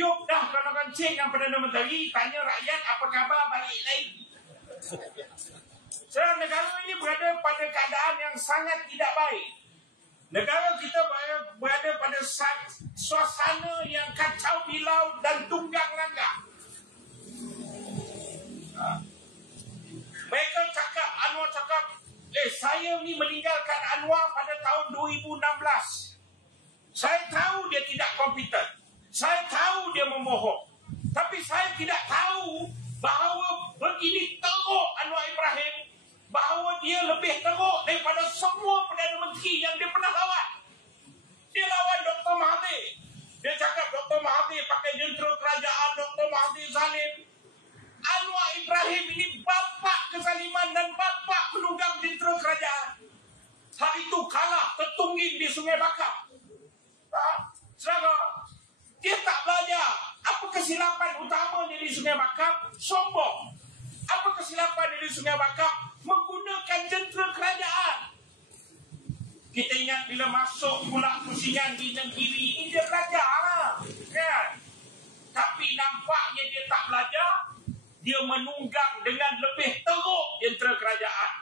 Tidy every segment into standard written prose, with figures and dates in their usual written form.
guyup dah kalau kencing dengan Perdana Menteri, tanya rakyat apa khabar, balik lagi. Sebab negara ini berada pada keadaan yang sangat tidak baik. Negara kita berada pada suasana yang kacau bilau dan tunggang langgang. Mereka cakap, Anwar cakap, saya ni meninggalkan Anwar pada tahun 2016. Saya tahu dia tidak kompeten. Saya tahu dia membohong. Tapi saya tidak tahu bahawa begini teruk Anwar Ibrahim, bahawa dia lebih teruk daripada semua Perdana Menteri yang dia pernah lawan. Dia lawan Dr. Mahathir. Dia cakap Dr. Mahathir pakai jentera kerajaan, Dr. Mahathir zalim. Anwar Ibrahim ini bapa kezaliman dan bapa penunggang jentera kerajaan. Hari itu kalah tertungging di Sungai Bakap. Saudara, dia tak belajar. Apa kesilapan utama dia di Sungai Bakap? Sombong. Apa kesilapan dia di Sungai Bakap? Menggunakan jentera kerajaan. Kita ingat bila masuk pula pusingan di negeri ini, dia belajar lah, kan? Tapi nampaknya dia tak belajar. Dia menunggang dengan lebih teruk jentera kerajaan.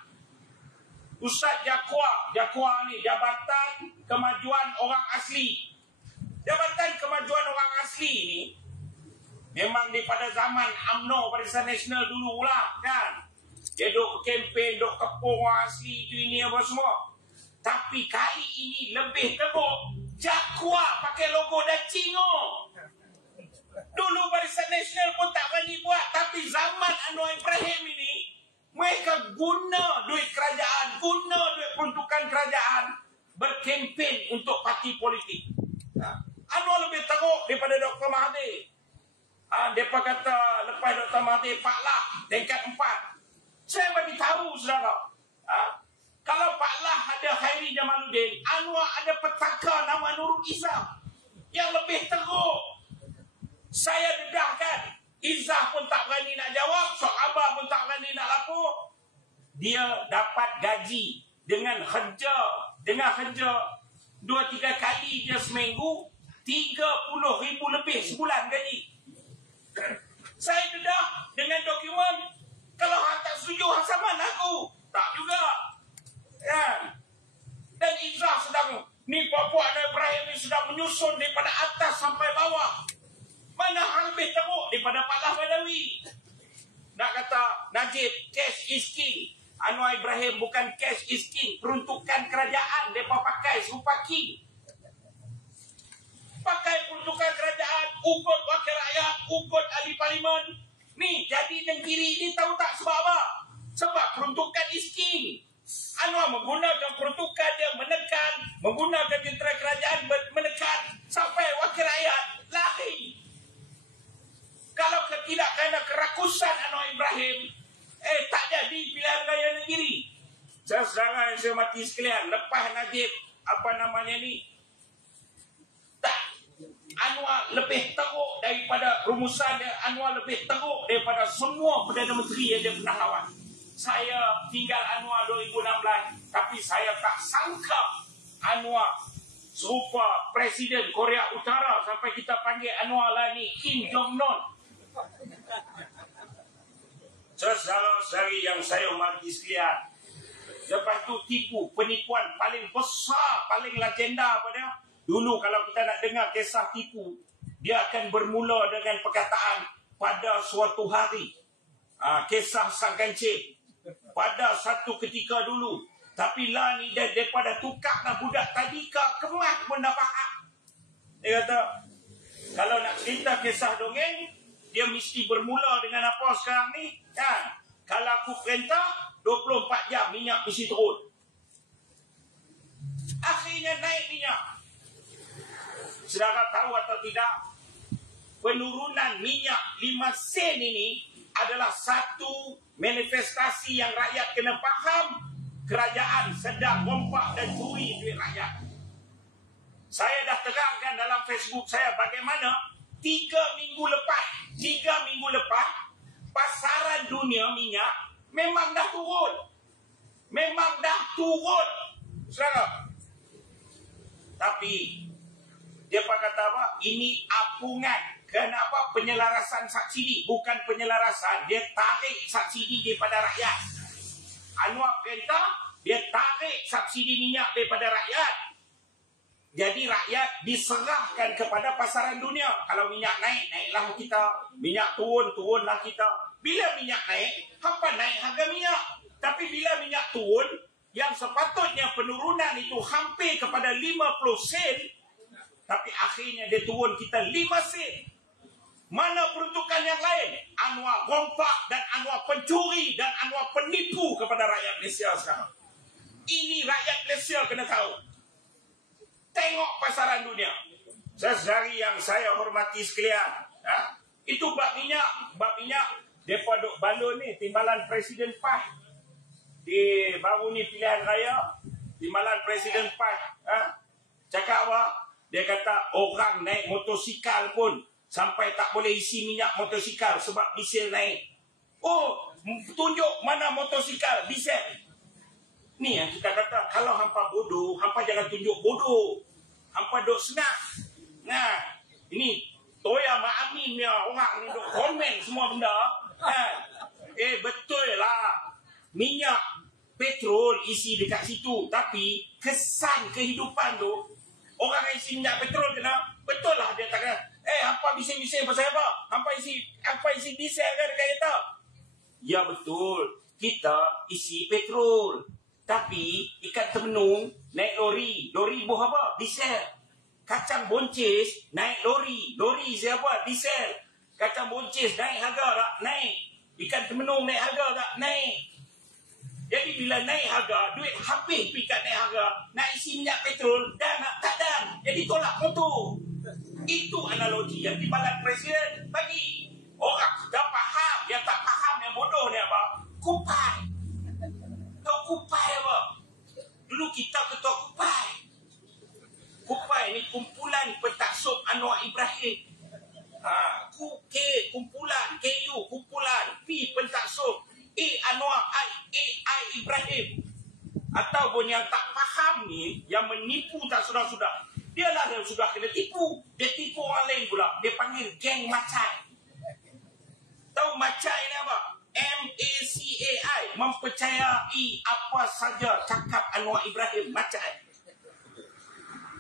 Ustaz Jakwa ni Jabatan Kemajuan Orang Asli. Jabatan Kemajuan Orang Asli ni memang daripada zaman UMNO, Barisan Nasional dululah, kan? Dia duk kempen, duk kepung orang asli itu ini apa semua. Tapi kali ini lebih teruk. Jakwa pakai logo Dacingo. Dulu Barisan Nasional pun tak berani buat. Tapi zaman Anwar Ibrahim ini, mereka guna duit kerajaan, guna duit peruntukan kerajaan, berkempen untuk parti politik. Anwar lebih teruk daripada Dr. Mahathir. Mereka kata lepas Dr. Mahathir, Pak Lah tingkat 4. Saya bagi tahu saudara, kalau Pak Lah ada Khairi Jamaluddin, Anwar ada petaka nama Nurul Izzah yang lebih teruk. Saya dedahkan, Izzah pun tak berani nak jawab, Sahabah pun tak berani nak lapor. Dia dapat gaji dengan kerja 2-3 kali dia seminggu, 30,000 lebih sebulan gaji. Saya dedah dengan dokumen. Kalau hang tak setuju, hang saman aku. Tak juga. Ya. Dan Izzah sedang, ni Puak Anwar Ibrahim ni sedang menyusun daripada atas sampai bawah. Mana hang lebih teruk daripada Pak Lah Badawi? Nak kata Najib, cash is king. Anwar Ibrahim bukan cash is king. Peruntukan kerajaan mereka pakai serupa king. Pakai peruntukan kerajaan, ugut wakil rakyat, ugut ahli parlimen. Ni jadi negeri ni tahu tak sebab apa? Sebab peruntukan is king. Anwar menggunakan peruntukan dia menekan, menggunakan jentera kerajaan menekan sampai wakil rakyat lari. Kalau tidak kerana kerakusan Anwar Ibrahim, tak jadi pilihan raya negeri. Saudara yang saya mati sekalian, lepas Najib Anwar lebih teruk daripada rumusan dia. Anwar lebih teruk daripada semua Perdana Menteri yang dia pernah lawan. Saya tinggal Anwar 2016, tapi saya tak sangka Anwar serupa Presiden Korea Utara sampai kita panggil Anwar lah ni Kim Jong-un. Saudara-saudari yang saya hormati sekalian, lepas tu tipu, penipuan paling besar, paling legenda pada dulu. Kalau kita nak dengar kisah tipu, dia akan bermula dengan perkataan pada suatu hari. Kisah sang kancing pada satu ketika dulu. Tapi lah ni daripada tukar lah budak tadika kemas pun dah faham. Dia kata kalau nak cerita kisah dongeng, dia mesti bermula dengan apa sekarang ni, kan? Kalau aku perintah 24 jam minyak mesti turun. Akhirnya naik minyak. Saudara tahu atau tidak, penurunan minyak 5 sen ini adalah satu manifestasi yang rakyat kena faham. Kerajaan sedang rompak dan curi duit rakyat. Saya dah terangkan dalam Facebook saya bagaimana 3 minggu lepas pasaran dunia minyak memang dah turun. Saudara. Tapi Dia kata apa? Ini apungan. Kenapa? Penyelarasan subsidi. Bukan penyelarasan. Dia tarik subsidi daripada rakyat. Anwar perintah, dia tarik subsidi minyak daripada rakyat. Jadi rakyat diserahkan kepada pasaran dunia. Kalau minyak naik, naiklah kita. Minyak turun, turunlah kita. Bila minyak naik, hampa naik harga minyak. Tapi bila minyak turun, yang sepatutnya penurunan itu hampir kepada 50 sen, tapi akhirnya dia turun kita 5 sen. Mana peruntukan yang lain? Anwar rompak dan Anwar pencuri dan Anwar penipu kepada rakyat Malaysia sekarang. Ini rakyat Malaysia kena tahu. Tengok pasaran dunia. Saudari yang saya hormati sekalian, itu bab minyak. Mereka duk balon ni, timbalan Presiden PAS. Di baru ni pilihan raya, timbalan Presiden PAS. Cakap apa? Dia kata orang naik motosikal pun sampai tak boleh isi minyak motosikal sebab diesel naik. Oh, tunjuk mana motosikal diesel. Ni yang kita kata, kalau hampa bodoh, hampa jangan tunjuk bodoh. Hampa duk senang. Nah, ini Toya Mak Amin ni orang ni duk komen semua benda. Betul lah. Minyak petrol isi dekat situ, tapi kesan kehidupan tu, orang yang isi minyak petrol kena, betul lah dia tak kena. Hampa bising-bising pasal apa? Hampa isi diesel kan dekat kita? Ya betul. Kita isi petrol. Tapi ikan temenung naik lori. Lori buah apa? Diesel. Kacang boncis naik lori. Lori siapa? Diesel. Kacang boncis naik harga tak? Naik. Ikan temenung naik harga tak? Naik. Jadi bila naik harga, duit habis pikat naik harga, nak isi minyak petrol, dan nak kadang. Jadi tolak motor. Itu analogi yang timbalan Presiden bagi. Orang dah faham, yang tak faham, yang bodoh ni apa? Kupai. Tahu Kupai apa? Dulu kita ketua Kupai. Kupai ni kumpulan pentaksub Anwar Ibrahim. Kumpulan, KU, kumpulan, P pentaksub, A Anwar, I Ibrahim. Ataupun yang tak faham ni, yang menipu tak sudah-sudah, dia lah yang sudah kena tipu. Dia tipu orang lain pula. Dia panggil geng macai. Tahu macai ni apa? MACAI. Mempercayai apa saja cakap Anwar Ibrahim. Macai.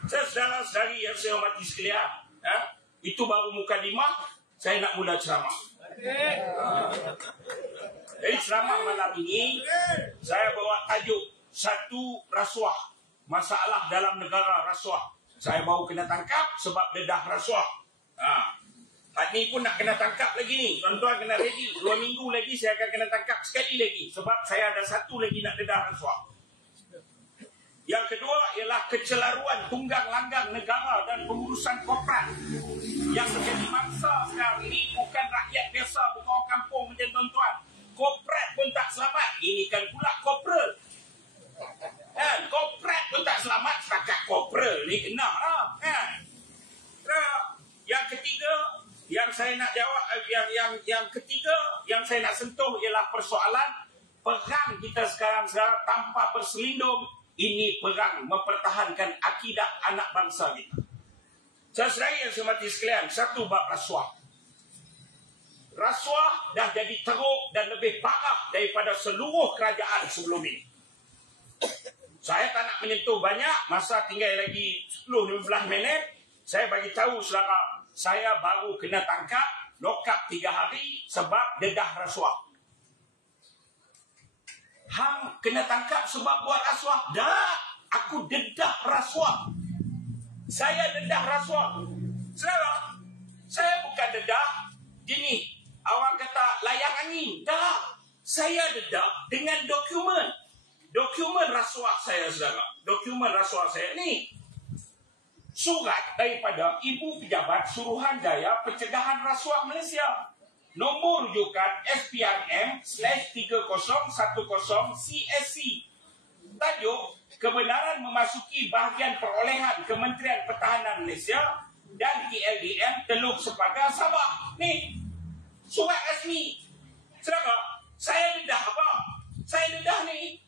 Saudara-saudari yang saya hormati sekalian, itu baru mukadimah. Saya nak mula ceramah. Jadi ceramah malam ini, saya bawa tajuk satu rasuah. Masalah dalam negara rasuah. Saya baru kena tangkap sebab dedah rasuah. Hari ni pun nak kena tangkap lagi ni. Tuan-tuan kena ready. 2 minggu lagi saya akan kena tangkap sekali lagi. Sebab saya ada satu lagi nak dedah rasuah. Yang kedua ialah kecelaruan tunggang langgang negara dan pengurusan korporat. Yang menjadi mangsa sekarang ini bukan rakyat biasa, bukan orang kampung macam tuan-tuan. Korporat pun tak selamat. Ini kan pula korporal. Korporat pun tak selamat, setakat korporal ni kena lah. Yang ketiga, yang saya nak jawab, yang ketiga, yang saya nak sentuh ialah persoalan perang kita sekarang tanpa berselindung. Ini perang mempertahankan akidah anak bangsa kita. Saudara yang saya hormati sekalian, satu bab rasuah. Rasuah dah jadi teruk dan lebih parah daripada seluruh kerajaan sebelum ini. Saya tak nak menyentuh banyak, masa tinggal lagi 10-15 minit. Saya bagi tahu saudara, saya baru kena tangkap, lokap 3 hari sebab dedah rasuah. Hang kena tangkap sebab buat rasuah? Dah, aku dedah rasuah. Saya dedah rasuah. Saudara, saya bukan dedah gini, orang kata layang angin. Dah, saya dedah dengan dokumen. Dokumen rasuah saya, saudara. Dokumen rasuah saya ni surat daripada Ibu Pejabat Suruhanjaya Pencegahan Rasuah Malaysia. Nombor rujukan SPRM/3010CSC. Tajuk, kebenaran memasuki bahagian perolehan Kementerian Pertahanan Malaysia dan KLDM Teluk Sepaga Sabah. Ni surat rasmi. Saudara, saya dedah apa? Saya dedah ni.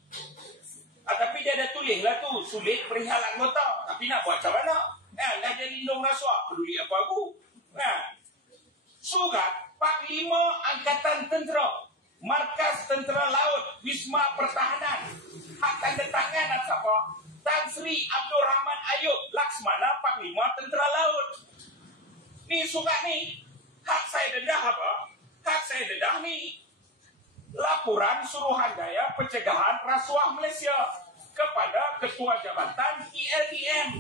Tapi dia ada tulis lah tu, sulit perihal anggota. Tapi nak buat macam mana? Dah jadi lindung rasuah. Peduli apa aku? Surat Panglima Angkatan Tentera, Markas Tentera Laut, Wisma Pertahanan. Hak tanda tangan siapa? Tan Sri Abdul Rahman Ayub, Laksmana Panglima Tentera Laut. Ni surat ni, hak saya dedah apa? Hak saya dedah ni laporan Suruhanjaya Pencegahan Rasuah Malaysia kepada Ketua Jabatan TLDM.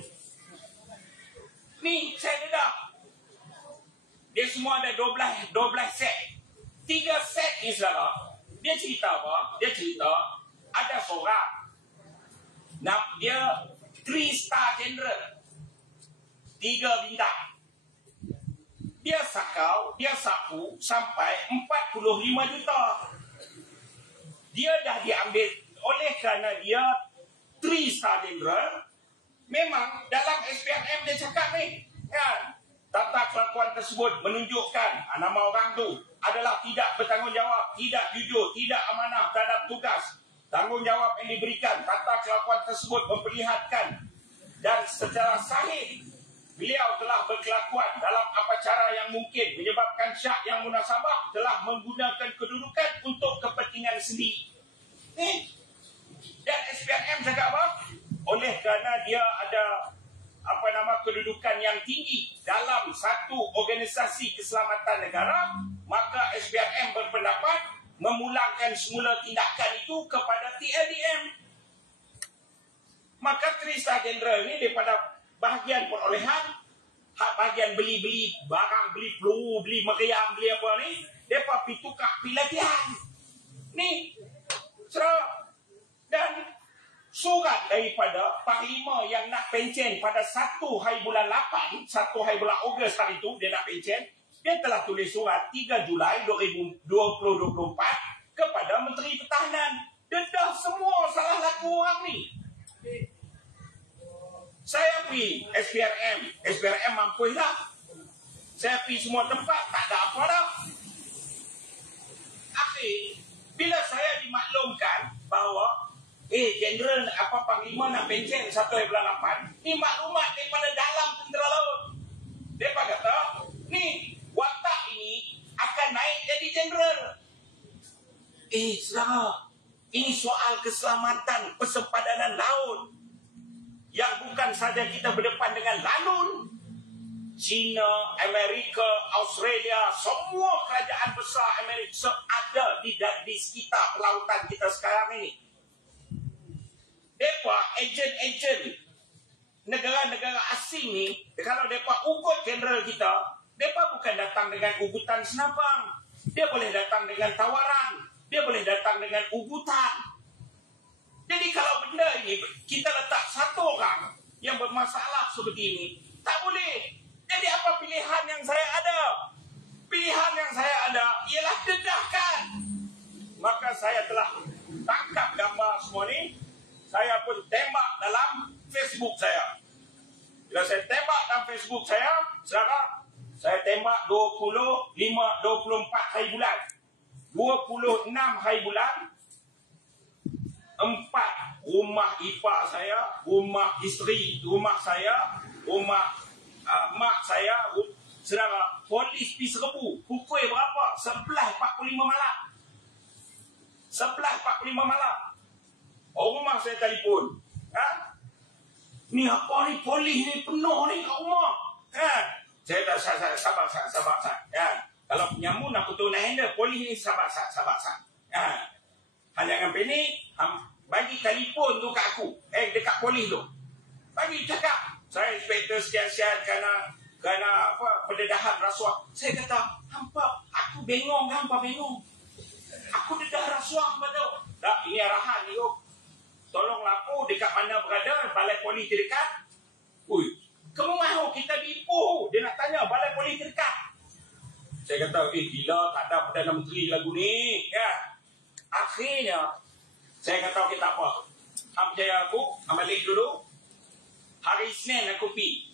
Ni saya dedah. Dia semua ada 12 set. 3 set ni saudara. Dia cerita apa? Dia cerita ada seorang. Dia 3-star general. 3 bintang. Dia sakau, dia sapu sampai 45 juta. Dia dah diambil oleh kerana dia 3-star general. Memang dalam SPRM dia cakap ni, kan? Tata kelakuan tersebut menunjukkan nama orang tu adalah tidak bertanggungjawab, tidak jujur, tidak amanah terhadap tugas. Tanggungjawab yang diberikan, tata kelakuan tersebut memperlihatkan dan secara sahih beliau telah berkelakuan dalam apa cara yang mungkin menyebabkan syak yang munasabah telah menggunakan kedudukan untuk kepentingan sendiri. Dan SPRM cakap apa? Oleh kerana dia ada kedudukan yang tinggi dalam satu organisasi keselamatan negara, maka SPRM berpendapat memulangkan semula tindakan itu kepada TLDM. Maka 3-star general ni daripada bahagian perolehan, hak bahagian beli-beli barang, beli peluru, beli meriam, beli apa ni, mereka pergi tukar pelatihan. Ni, dan surat daripada Panglima yang nak pencen pada 1 hari bulan 8, 1 hari bulan Ogos hari itu, dia nak pencen, dia telah tulis surat 3 Julai 2024 kepada Menteri Pertahanan. Dedah semua salah laku orang ni. Saya pergi SPRM mampu dah. Saya pergi semua tempat, tak ada apa dah. Akhir, bila saya dimaklumkan bahawa Jeneral Panglima nak pencen 1 hari bulan 8, ni maklumat daripada dalam tentera laut. Dia kata, ni watak ini akan naik jadi jeneral. Saudara, ini soal keselamatan persempadanan laut yang bukan saja kita berdepan dengan lalun. China, Amerika, Australia, semua kerajaan besar Amerika ada di sekitar pelautan kita sekarang ini. Mereka ejen-ejen negara-negara asing ni, kalau mereka ugut jeneral kita, mereka bukan datang dengan ugutan senapang. Dia boleh datang dengan tawaran. Dia boleh datang dengan ugutan. Jadi kalau benda ini kita letak satu orang yang bermasalah seperti ini, tak boleh. Jadi apa pilihan yang saya ada? Pilihan yang saya ada ialah dedahkan. Maka saya telah tangkap gambar semua ni. Saya pun tembak dalam Facebook saya. Bila saya tembak dalam Facebook saya, saudara, saya tembak 24 hari bulan. 26 hari bulan, 4 rumah ipar saya, rumah isteri, rumah saya, rumah mak saya, saudara, polis pergi serbu. Pukul berapa? 11.45 malam. 11.45 malam. Rumah saya telefon. Ni apa ni? Polis ni penuh ni kat rumah. Saya tak sabar. Kalau penyamun aku tu nak handle. Polis ni sabar. Jangan panik. Bagi telefon tu kat aku. Dekat polis tu. Bagi cakap. Saya inspektor sekian-sekian kerana pendedahan rasuah. Saya kata, aku bengong. Aku dedah rasuah betul. Tak, ini arahan ni. Tolong lapor dekat mana berada balai polis terdekat. Kamu mahu kita diipu. Dia nak tanya balai polis terdekat. Saya kata, gila tak ada Perdana Menteri lagu ni. Akhirnya, saya kata kita apa? Percaya aku, balik dulu. Hari Isnin aku pergi.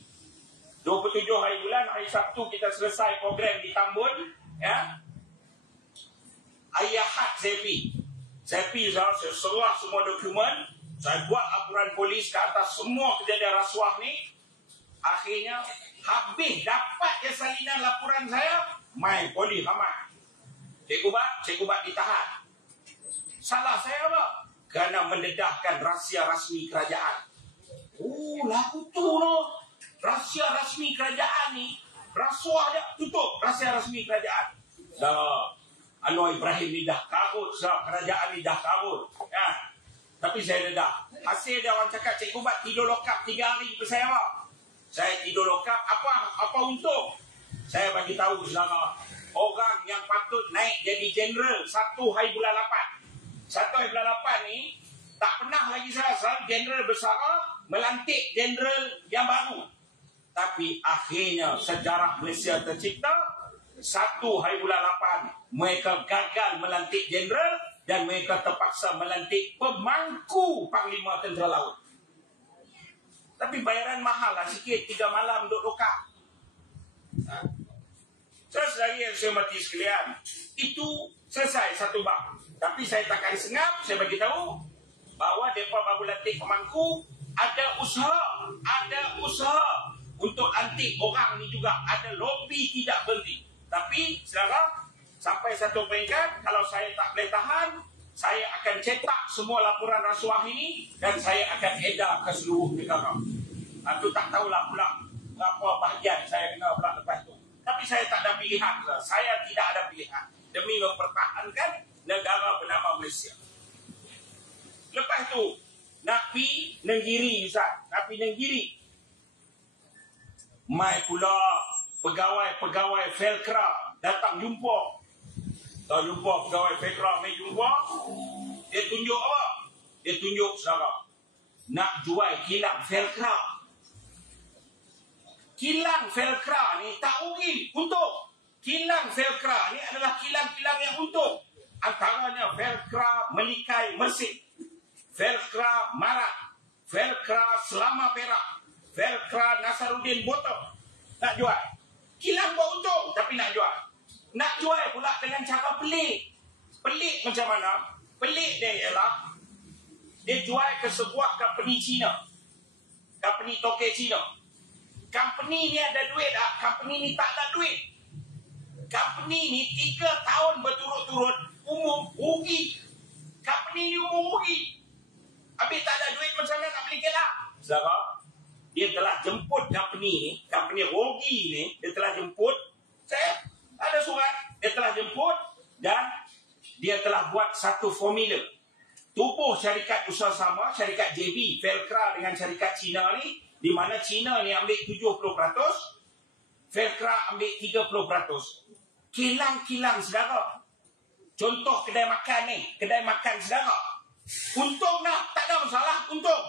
27 hari bulan, hari Sabtu kita selesai program di Tambun. Hari Ahad saya pergi. Saya serah semua dokumen. Saya buat laporan polis ke atas semua kejadian rasuah ni. Akhirnya habis dapat je salinan laporan saya, mai polis Hamad. Cikgu Bat ditahan. Salah saya apa? Kerana mendedahkan rahsia rasmi kerajaan. Oh, lagu tu no. Rahsia rasmi kerajaan ni, rasuah je tutup rahsia rasmi kerajaan. Dah Anwar Ibrahim ni dah karut, kerajaan ni dah karut. Ya. Tapi saya dedah. Hasil dia orang cakap Cikgu Bat tidur lokap 3 hari ke saya apa? Saya tidur lokap, apa untung? Saya bagi tahu saudara, orang yang patut naik jadi jeneral 1 hari bulan 8. 1 hari bulan 8 ni tak pernah lagi saya jeneral bersara melantik jeneral yang baru. Tapi akhirnya sejarah Malaysia tercipta. 1 hari bulan 8 mereka gagal melantik jeneral dan mereka terpaksa melantik pemangku Panglima Tentera Laut. Tapi bayaran mahal lah sikit, 3 malam duduk lokap. Saudara yang saya hormati sekalian, itu selesai satu bab. Tapi saya takkan sengap, saya bagi tahu bahawa mereka baru lantik pemangku, ada usaha untuk lantik orang ni juga, ada lobby tidak berhenti. Tapi saudara, sampai satu peringkat, kalau saya tak boleh tahan, saya akan cetak semua laporan rasuah ini dan saya akan edar ke seluruh negara. Itu tak tahulah pula berapa bahagian saya kena pula lepas tu. Tapi saya tak ada pilihan. Saya tidak ada pilihan demi mempertahankan negara bernama Malaysia. Lepas tu nak pergi Nenggiri, Ustaz. Nak pergi Nenggiri. Mai pula pegawai-pegawai Felkra datang jumpa. Tahu jumpa pegawai Felkra mai jumpa. Dia tunjuk apa? Dia tunjuk saudara. Nak jual kilang Felkra. Kilang Felkra ni tak rugi, untung. Kilang Felkra ni adalah kilang-kilang yang untung. Antaranya Felkra Melikai Mersik, Felkra Marat, Felkra Selama Perak, Felkra Nasaruddin Botok. Nak jual. Kilang buat untung tapi nak jual. Nak jual pula dengan cara pelik. Pelik macam mana? Pelik dia ialah dia jual ke sebuah company Cina. Company toke Cina. Company ni ada duit tak? Company ni tak ada duit. Company ni 3 tahun berturut-turut umum rugi. Company ni umum rugi. Habis tak ada duit macam mana nak beli kilang? Saudara, dia telah jemput company ni, company rugi ni, dia telah jemput. Saya ada surat, dia telah jemput dan dia telah buat satu formula. Tubuh syarikat usaha sama, syarikat JB, Felkra dengan syarikat Cina ni, di mana Cina ni ambil 70%, Felkra ambil 30%. Kilang-kilang saudara. Contoh kedai makan ni, kedai makan saudara. Untung dah, tak ada masalah, untung.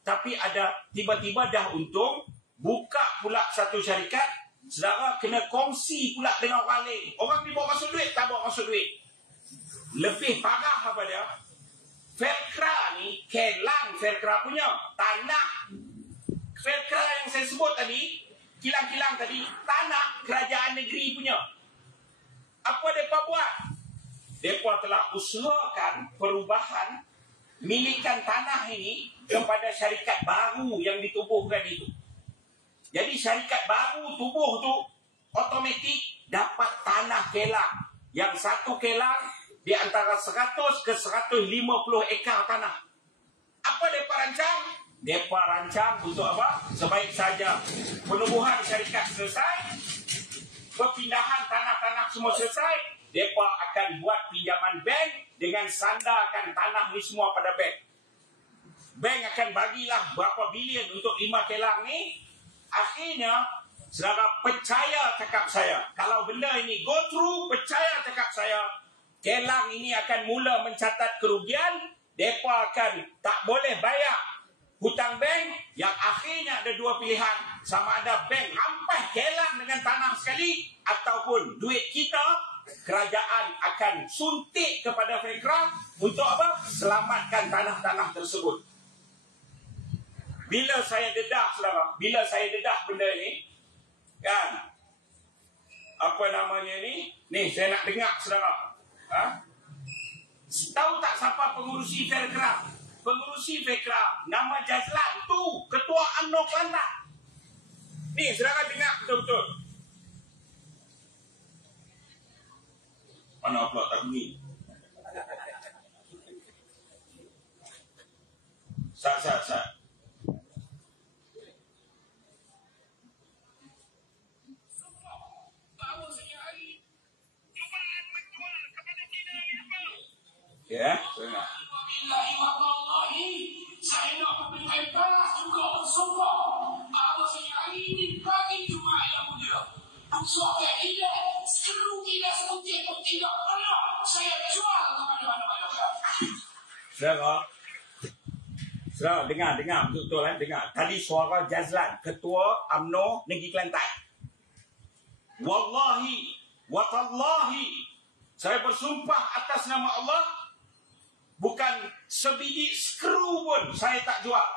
Tapi ada tiba-tiba dah untung, buka pula satu syarikat, saudara kena kongsi pula dengan orang lain. Orang ni bawa masuk duit, tak bawa masuk duit. Lebih parah apa dia? Felkra ni, kilang Felkra punya, tanah Felkra yang saya sebut tadi, kilang-kilang tadi, tanah kerajaan negeri punya. Apa mereka buat? Mereka telah usahakan perubahan milikan tanah ini kepada syarikat baru yang ditubuhkan itu. Jadi syarikat baru tubuh tu otomatik dapat tanah kelang. Yang satu kelang di antara 100 ke 150 ekar tanah. Apa mereka rancang? Mereka rancang untuk apa? Sebaik saja penubuhan syarikat selesai, perpindahan tanah-tanah semua selesai, mereka akan buat pinjaman bank dengan sandarkan tanah ni semua pada bank. Bank akan bagilah berapa bilion untuk 5 kelang ni. Akhirnya, saudara percaya cakap saya. Kalau benda ini go through, percaya cakap saya, kelang ini akan mula mencatat kerugian. Mereka akan tak boleh bayar hutang bank. Yang akhirnya ada 2 pilihan. Sama ada bank hampas kelang dengan tanah sekali, ataupun duit kita, kerajaan akan suntik kepada Felkra untuk apa? Selamatkan tanah-tanah tersebut. Bila saya dedah, saudara, bila saya dedah benda ni, kan, apa namanya ni? Ni, saya nak dengar, saudara. Tahu tak siapa pengurusi Felkra? Pengurusi Felkra, nama Jazlan tu, Ketua UMNO Kelantan. Ni, saudara dengar betul-betul. Mana pula tak bunyi? Sat. Ya, dengar. Saya nak berpentas juga bersumpah bahawa saya hari ini bagi Jumaat yang mulia. Suara tidak, sekeru tidak sebutir pun tidak pernah saya jual kepada mana-mana. Saudara, dengar betul-betul dengar. Tadi suara Jazlan, Ketua UMNO Negeri Kelantan. Wallahi, watallahi, saya bersumpah atas nama Allah, bukan sebiji skru pun saya tak jual.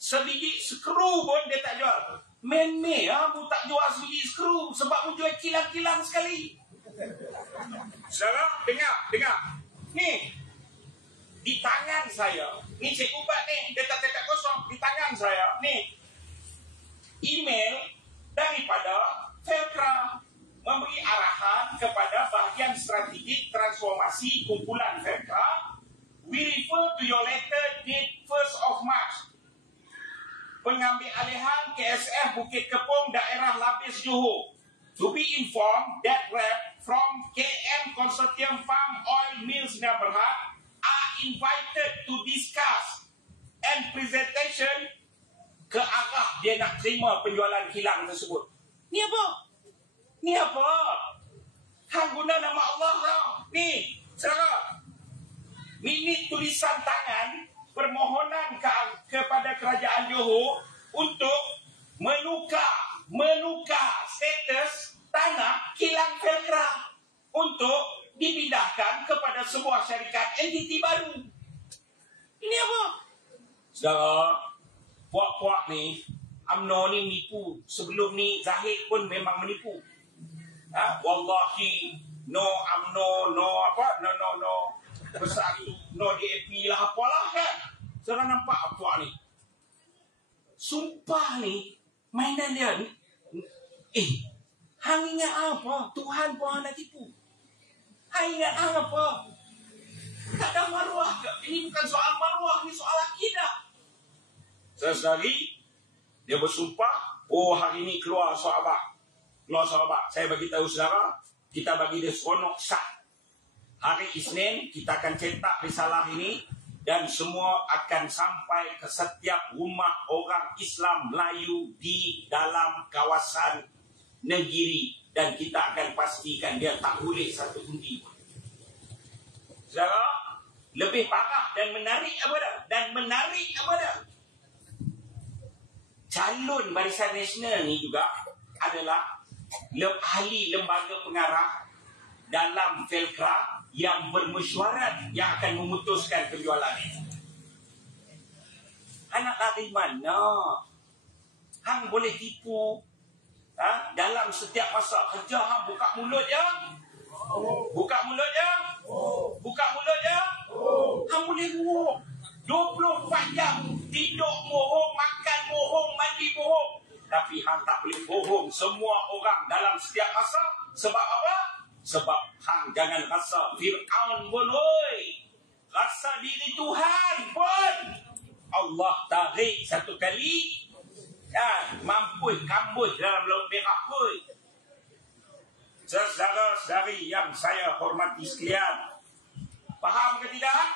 Sebiji skru pun dia tak jual. Men-me mu tak jual sebiji skru sebab mu jual kilang-kilang sekali. Saudara, dengar. Ni, di tangan saya, ni Cik Ubat ni, dia tak kosong. Di tangan saya, ni, email daripada Felcra memberi arahan kepada bahagian strategik transformasi kumpulan Felcra. We refer to your letter date 1st of March. Pengambil alihan KSF Bukit Kepong daerah Lapis Johor. To be informed that rep from KM Consortium Palm Oil Mills Sdn Bhd are invited to discuss and presentation ke arah dia nak terima penjualan kilang tersebut. Ni apa? Hang guna nama Allah tau. Ni, saudara. Minit tulisan tangan permohonan kepada Kerajaan Johor untuk menukar status tanah kilang Felcra untuk dipindahkan kepada sebuah syarikat entiti baru. Ini apa? Saudara, puak-puak ni, UMNO ni menipu. Sebelum ni Zahid pun memang menipu. Wallahi, no UMNO, no Bersatu, no DAP lah, apalah kan. Saudara nampak apa ni? Sumpah ni, mainan dia ni. Hang ingat apa? Tuhan pun nak tipu. Hang ingat apa? Tak ada maruah ke? Ini bukan soal maruah, ini soal akidah. Sesekali, dia bersumpah, hari ini keluar sahabat. Saya bagi tahu saudara, kita bagi dia seronok sah. Hari Isnin kita akan cetak risalah ini dan semua akan sampai ke setiap rumah orang Islam Melayu di dalam kawasan negeri dan kita akan pastikan dia tak boleh satu undi. Saudara, lebih parah dan menarik apa dah? Calon Barisan Nasional ni juga adalah ahli lembaga pengarah dalam Felcra yang bermesyuarat yang akan memutuskan penjualan ini. Anak lari mana? Hang boleh tipu dalam setiap masa kerja. Hang buka mulut je. Hang boleh bohong 24 jam. Tidur bohong, makan bohong, mandi bohong. Tapi hang tak boleh bohong semua orang dalam setiap masa. Sebab apa? Sebab hang jangan rasa Fir'aun pun, rasa diri Tuhan pun Allah tarik satu kali mampus kambus dalam laut merah pun. Saudara-saudari yang saya hormati sekalian, faham ke tidak?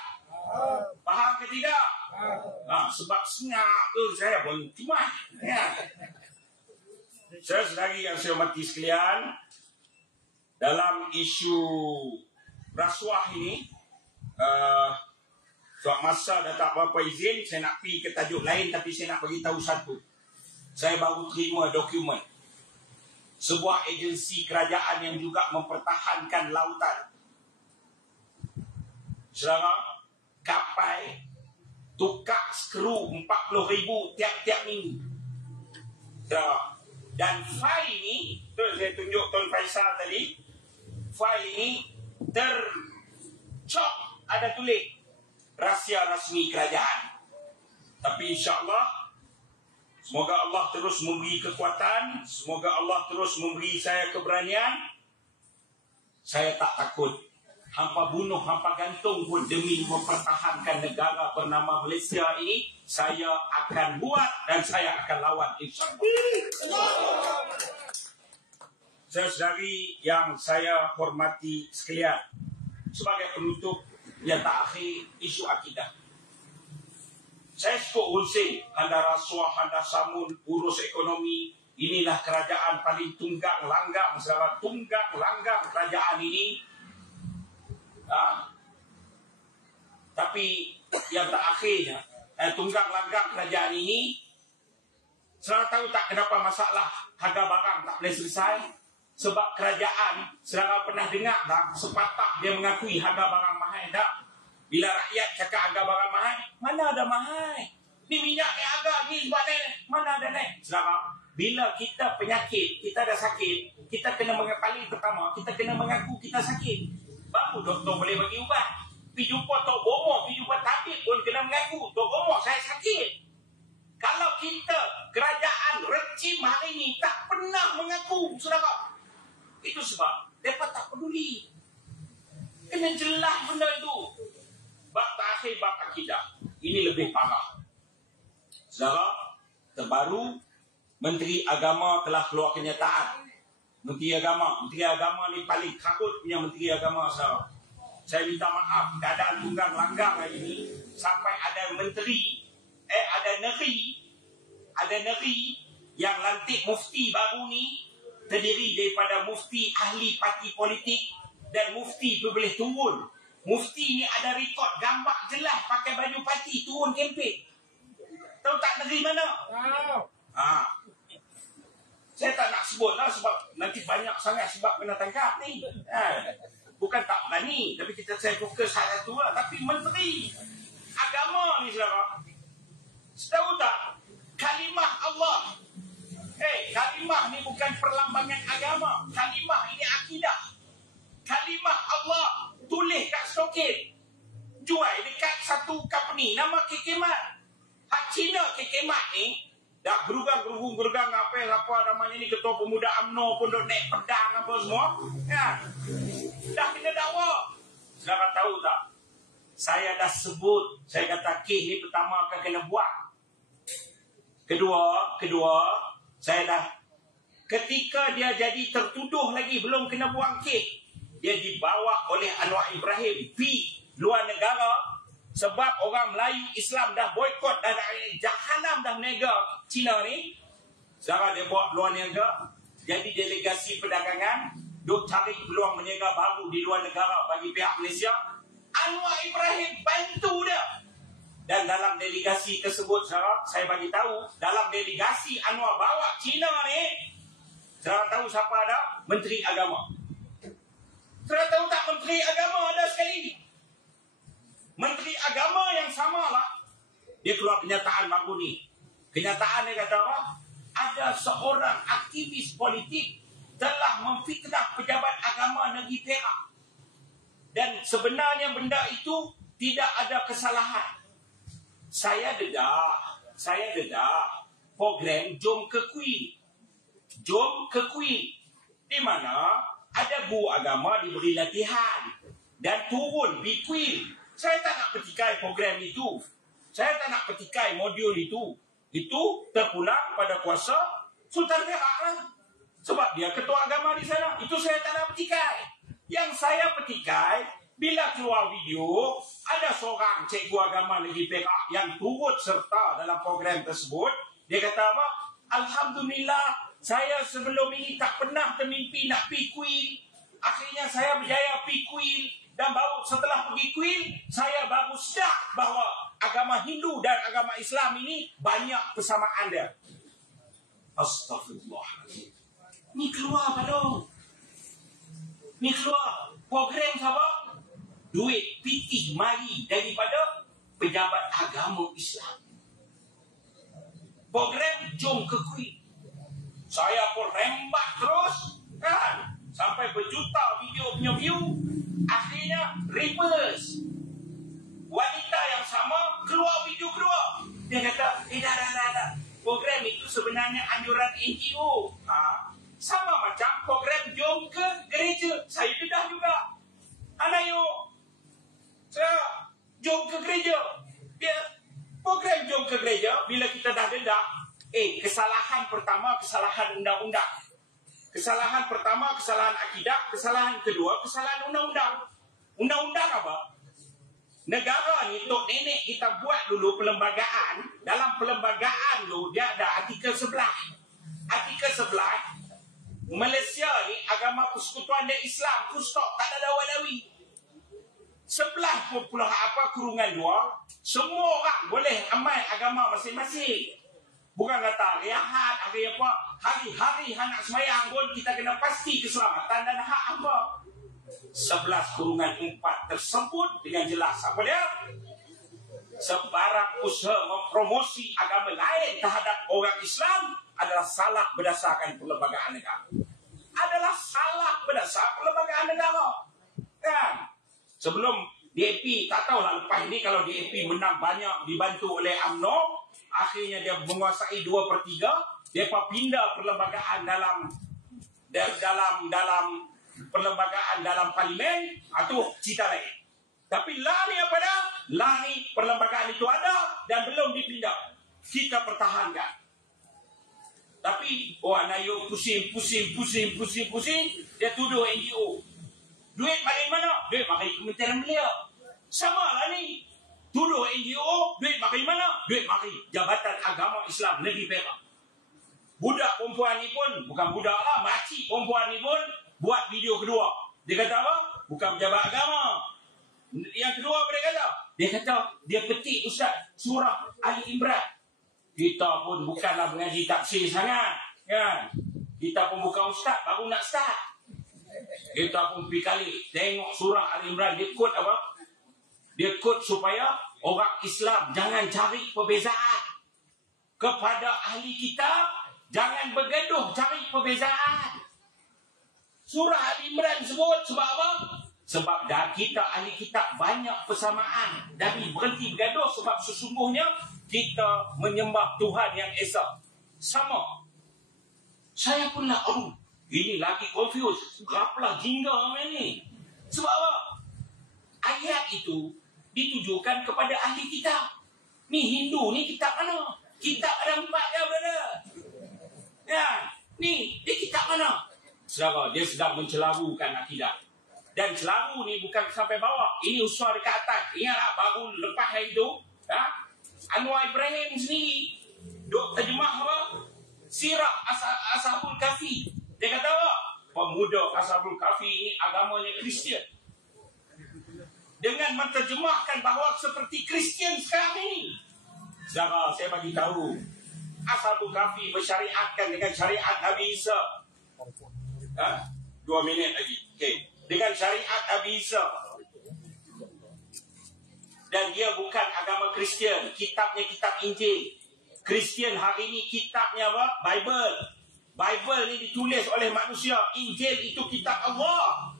Sebab senyap tu saya pun cuma saudara-saudari yang saya hormati sekalian, dalam isu rasuah ini, suatu masa dah tak berapa izin, saya nak pergi ke tajuk lain, tapi saya nak beritahu satu. Saya baru terima dokumen sebuah agensi kerajaan yang juga mempertahankan lautan. Saudara, kapal tukar skru 40,000 tiap-tiap minggu. Saudara, dan fail ini, tu saya tunjuk Tuan Faisal tadi, fail ini tercop ada tulis rahsia rasmi kerajaan. Tapi insya-Allah Semoga Allah terus memberi kekuatan. Semoga Allah terus memberi saya keberanian. Saya tak takut. Hampa bunuh, hampa gantung pun demi mempertahankan negara bernama Malaysia ini, saya akan buat dan saya akan lawan, insyaAllah. Saudari yang saya hormati sekalian, sebagai penutup yang tak akhir isu akidah, saya suka urusin anda rasuah, anda samun, urus ekonomi. Inilah kerajaan paling tunggang langgang, saudara. Tunggang langgang kerajaan ini. Tapi yang terakhirnya, tunggang langgang kerajaan ini, saudara tahu tak kenapa masalah harga barang tak boleh selesai? Sebab kerajaan, saudara pernah dengar tak sepatah dia mengakui harga barang mahal tak? Bila rakyat cakap harga barang mahal, mana ada mahal? Ni minyak ni harga ni sebab ni, mana ada naik? Saudara, bila kita penyakit, kita ada sakit, kita kena paling pertama, kita kena mengaku kita sakit. Baru doktor boleh bagi ubat. Pergi jumpa Tok Bomo, pergi jumpa tabib pun kena mengaku, Tok Bomo saya sakit. Kalau kita, kerajaan, rejim hari ini tak pernah mengaku, saudara. Itu sebab mereka tak peduli. Kena jelas benda itu. Bab terakhir, bab akidah. Ini lebih parah. Saudara, terbaru Menteri Agama telah keluar kenyataan. Menteri Agama ni paling takut punya Menteri Agama, saudara. Saya minta maaf, keadaan tunggang langgang hari ini, sampai ada menteri, ada negeri yang lantik mufti baru ni, terdiri daripada mufti ahli parti politik dan mufti boleh turun. Mufti ni ada rekod gambar jelas pakai baju parti turun kempen. Tahu tak negeri mana? Saya tak nak sebut lah sebab nanti banyak sangat sebab kena tangkap ni. Bukan tak berani, tapi saya fokus satu lah. Tapi Menteri Agama ni, saudara, tahu tak kalimah Allah? Kalimah ni bukan perlambangan agama. Kalimah ini akidah. Kalimah Allah tulis kat stokin, jual dekat satu company nama Kekemat. Hak Cina Kekemat ni dah gerugang apa namanya ni, ketua pemuda UMNO pun dah naik pedang apa semua. Dah kena dakwa. Saudara tahu tak? Saya dah sebut, saya kata kes ni pertama akan kena buat. Kedua, saya dah, ketika dia jadi tertuduh lagi belum kena buang kes, dia dibawa oleh Anwar Ibrahim pi luar negara. Sebab orang Melayu Islam dah boikot, dah jahanam dah menega Cina ni. Sekarang dia bawa luar negara, jadi delegasi perdagangan, duk cari peluang meniaga baru di luar negara bagi pihak Malaysia. Anwar Ibrahim bantu dia. Dan dalam delegasi tersebut, saya bagi tahu, dalam delegasi Anwar bawa Cina ni, saya tahu siapa ada? Menteri Agama. Saya tahu tak Menteri Agama ada sekali? Menteri Agama yang samalah, dia keluar kenyataan baru ni. Kenyataan dia kata apa? Ada seorang aktivis politik telah memfitnah pejabat agama negeri Perak. Dan sebenarnya benda itu tidak ada kesalahan. Saya dedah program Jom ke Queen. Jom ke Queen, di mana ada guru agama diberi latihan dan turun di Queen. Saya tak nak petikai program itu. Saya tak nak petikai modul itu. Itu terpulang pada kuasa Sultan Perak lah. Sebab dia ketua agama di sana. Itu saya tak nak petikai. Yang saya petikai, bila keluar video, ada seorang cikgu agama negeri Perak yang turut serta dalam program tersebut. Dia kata apa? Alhamdulillah, saya sebelum ini tak pernah termimpi nak pergi Kuil. Akhirnya saya berjaya pergi Kuil. Dan baru setelah pergi Kuil, saya baru sedar bahawa agama Hindu dan agama Islam ini banyak persamaan dia. Astaghfirullahaladzim. Ni keluar padong. Ni keluar. Program siapa? Duit pitih mari daripada pejabat agama Islam. Program Jom ke Kuil. Saya pun rembat terus, kan? Sampai berjuta video punya view. Akhirnya reverse. Wanita yang sama keluar video kedua. Dia kata, dah. Program itu sebenarnya anjuran NGO. Sama macam program jom ke gereja. Saya dedah juga. Anak yuk, saya jom ke gereja. Program jom ke gereja, bila kita dah dedah, kesalahan pertama, kesalahan undang-undang. Kesalahan pertama, kesalahan akidah. Kesalahan kedua, kesalahan undang-undang. Undang-undang apa? Negara ni, tok nenek kita buat dulu perlembagaan. Dalam perlembagaan dulu, dia ada artikel 11. Artikel 11, Malaysia ni agama persekutuan dia Islam. Kustok, tak ada dawa-dawi. 11.2, semua orang boleh amal agama masing-masing. Bukan kata rehat, hari apa, hari-hari anak semayang pun kita kena pasti keselamatan dan hak apa. 11.4 tersebut dengan jelas apa dia? Sebarang usaha mempromosi agama lain terhadap orang Islam adalah salah berdasarkan perlembagaan negara. Adalah salah berdasar perlembagaan negara. Kan? Sebelum DAP, tak tahulah lepas ni kalau DAP menang banyak dibantu oleh UMNO, akhirnya dia menguasai 2/3, dia pindah perlembagaan dalam perlembagaan dalam parlimen, itu cerita lain. Tapi lah ni apa dah? Lah ni perlembagaan itu ada dan belum dipindah. Kita pertahankan. Tapi anak yuk pusing, dia tuduh NGO. Duit mari mana? Duit mari Kementerian Belia. Sama lah ni. Tuduh NGO, duit mari mana? Duit mari Jabatan Agama Islam Negeri Perak. Budak perempuan ni pun, bukan budak lah, makcik perempuan ni pun buat video kedua. Dia kata apa? Bukan pejabat agama. Yang kedua apa dia kata? Dia kata, dia petik Ustaz surah Ali Imran. Kita pun bukanlah mengaji tafsir sangat. Kan? Kita pun bukan ustaz, baru nak start. Kita pun pergi kali tengok surah Ali Imran. Dia kod apa? Dia kod supaya orang Islam jangan cari perbezaan. Kepada ahli kitab, jangan bergaduh cari perbezaan. Surah Ali Imran sebut sebab apa? Sebab dah kita ahli kitab banyak persamaan. Dan berhenti bergaduh sebab sesungguhnya kita menyembah Tuhan yang Esa. Sama. Saya pun lah, ini lagi confused. Apalah jingga ni. Sebab apa? Ayat itu ditujukan kepada ahli kitab. Ni Hindu ni kitab mana? Kitab ada 4 ya, brother. Ya, ni dia kitab mana? Saudara, dia sedang mencelarukan akidah. Dan celaru ni bukan sampai bawah. Ini usaha dekat atas. Ingatlah baru lepas hari itu, Anwar Ibrahim sendiri duk terjemah apa? Sirah Ashabul Kahfi. Dia kata apa? Pemuda Ashabul Kahfi ini agamanya Kristian. Dengan menterjemahkan bahawa seperti Kristian sekarang ini. Saudara, saya bagi tahu, Ashabul Kahfi bersyariatkan dengan syariat Nabi Isa. 2 minit lagi. Okay. Dengan syariat Nabi Isa. Dan dia bukan agama Kristian. Kitabnya kitab Injil. Kristian hari ini kitabnya apa? Bible. Bible ni ditulis oleh manusia. Injil itu kitab Allah.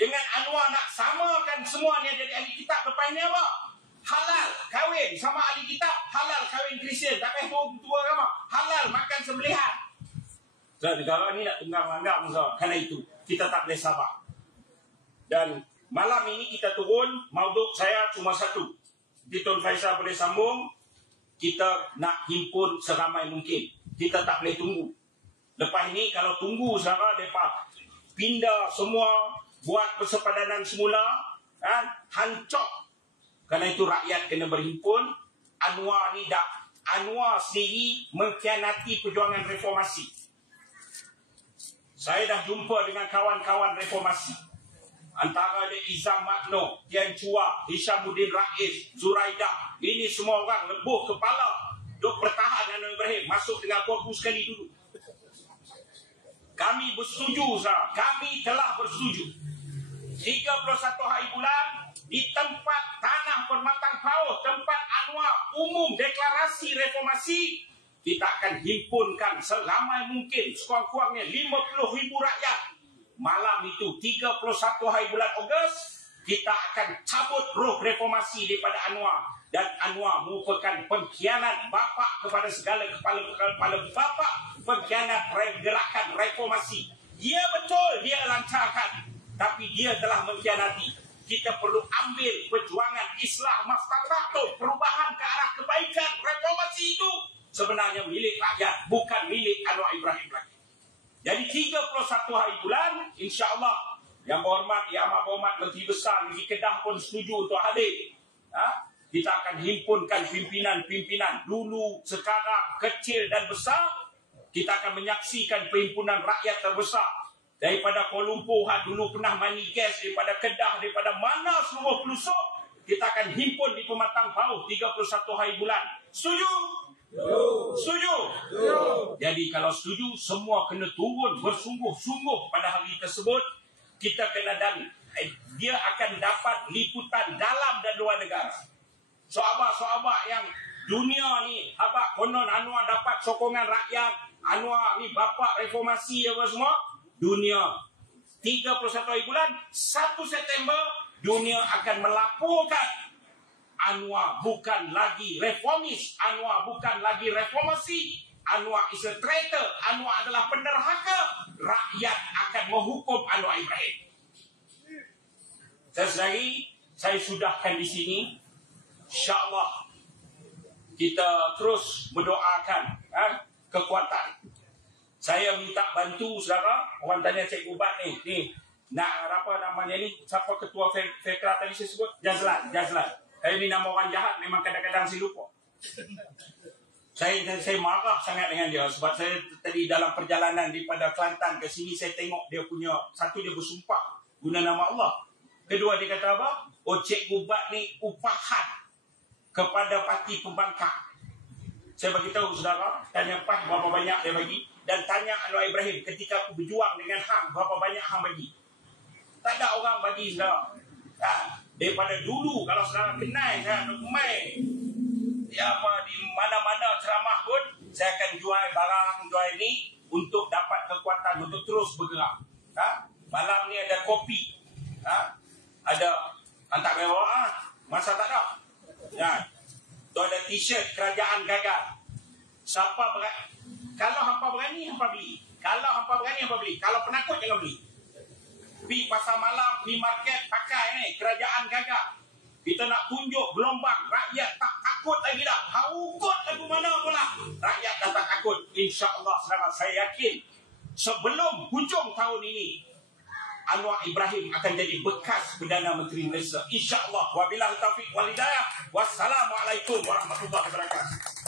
Dengan Anwar nak samakan semuanya jadi ahli kitab. Lepas ni apa? Halal kahwin sama ahli kitab. Halal kahwin Kristian. Tak payah tua agama. Halal makan sembelihan. So, negara ni nak tunggang-langgang. Kerana itu kita tak boleh sabar. Dan malam ini kita turun. Mauduk saya cuma satu. Tun Faisal boleh sambung. Kita nak himpun seramai mungkin. Kita tak boleh tunggu. Lepas ini kalau tunggu saudara, mereka pindah semua, buat persepadanan semula, hancur. Kerana itu rakyat kena berhimpun. Anwar ni Anwar sendiri mengkhianati perjuangan reformasi. Saya dah jumpa dengan kawan-kawan reformasi. Antara dia Izam Makno, Tian Chua, Hishamuddin Rais, Zuraidah. Ini semua orang lebuh kepala. Duk bertahan dengan Ibrahim. Masuk dengan korpu sekali dulu. Kami bersetuju, sah. Kami telah bersetuju. 31 hari bulan, di tempat tanah Permatang Pauh, tempat Anwar umum deklarasi reformasi, kita akan himpunkan seramai mungkin, sekurang-kurangnya 50,000 rakyat. Malam itu 31 hari bulan Ogos, kita akan cabut roh reformasi daripada Anwar. Dan Anwar merupakan pengkhianat bapa kepada segala kepala-kepala bapa, pengkhianat gerakan reformasi. Dia betul dia lancarkan, tapi dia telah mengkhianati. Kita perlu ambil perjuangan Islah Mastata'tum, perubahan ke arah kebaikan. Reformasi itu sebenarnya milik rakyat, bukan milik Anwar Ibrahim lagi. Jadi 31 hari bulan, insya-Allah Yang amat berhormat Menteri Besar Negeri Kedah pun setuju untuk hadir. Kita akan himpunkan pimpinan-pimpinan dulu, sekarang, kecil dan besar. Kita akan menyaksikan perhimpunan rakyat terbesar daripada Kuala Lumpur, dulu pernah mani gas, daripada Kedah, daripada mana seluruh pelosok. Kita akan himpun di Pematang Pauh 31 hari bulan. Setuju? Setuju? Jadi kalau setuju, semua kena turun bersungguh-sungguh pada hari tersebut. Kita kena, dan dia akan dapat liputan dalam dan luar negara. Sahabat-sahabat yang dunia ni, abang konon Anwar dapat sokongan rakyat, Anwar ni bapa reformasi apa semua. Dunia 31 hari bulan, 1 September dunia akan melaporkan Anwar bukan lagi reformis, Anwar bukan lagi reformasi, Anwar is a traitor, Anwar adalah penderhaka. Rakyat akan menghukum Anwar Ibrahim. Saya sudahkan di sini. InsyaAllah kita terus mendoakan kekuatan. Saya minta bantu saudara. Orang tanya Cikgu Bat ni nak apa namanya ni, siapa ketua Fekra tadi saya sebut? Jazlan. Ini nama orang jahat, memang kadang-kadang saya lupa. Saya marah sangat dengan dia sebab saya tadi dalam perjalanan daripada Kelantan ke sini, saya tengok dia punya, satu dia bersumpah guna nama Allah. Kedua dia kata apa? Cikgu Bat ni upahan kepada parti pembangkang. Saya bagi tahu saudara, tanya PAS berapa banyak dia bagi, dan tanya Anwar Ibrahim ketika aku berjuang dengan hang, berapa banyak hang bagi. Tak ada orang bagi saudara. Daripada dulu kalau saudara kenal saya main di mana-mana ceramah pun, saya akan jual barang, jual ini untuk dapat kekuatan untuk terus bergerak. Malam ni ada kopi, ada hantar bawa, masa tak ada. Tu ada t-shirt kerajaan gagal. Siapa berani? Kalau hampa berani, hampa beli. Kalau penakut jangan beli. Pergi pasar malam, pergi market, pakai ni kerajaan gagal. Kita nak tunjuk gelombang, rakyat tak takut lagi dah. Haukut lagu mana pula, rakyat dah tak takut. InsyaAllah saya yakin sebelum hujung tahun ini Anwar Ibrahim akan jadi bekas Perdana Menteri Malaysia. InsyaAllah. Wabillahi taufiq wal hidayah. Wassalamualaikum warahmatullahi wabarakatuh.